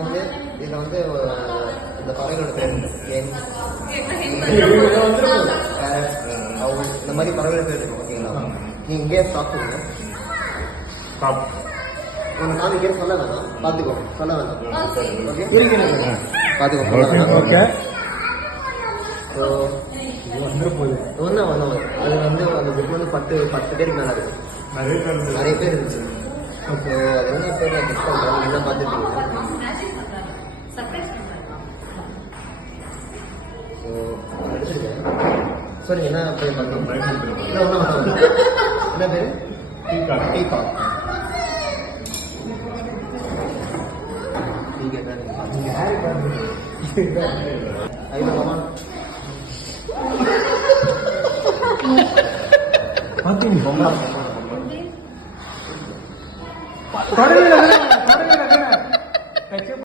வந்து இதில் வந்து இந்த பறவைகளோட பேர் பேரட் இந்த மாதிரி பறவைகள் பேர் இருக்கும். ஓகேங்களா? நீங்கள் இங்கேயே ஸ்டாப் பண்ணுங்க. நான் இங்கே சொல்ல வேணாம், பார்த்துக்கோ, சொல்ல வேணாம். ஓகே, பார்த்துக்கோ, சொல்ல வேணாம். ஓகே. ஸோ ஒன்றும் அது வந்து அந்த புக் வந்து 10 பேருக்கு மேலே இருக்கு. நிறைய பேர் இருந்துச்சு. ஓகே, அது என்ன பேர் நான் கிஃப்ட் பண்ணுறேன், என்ன பார்த்துருக்கீங்க? ஸோ எடுத்துருக்கேன். சொல்லுங்க, என்ன பேர் பண்ணுறோம்? என்ன பேர்? டீகாக். பார்த்தீங்க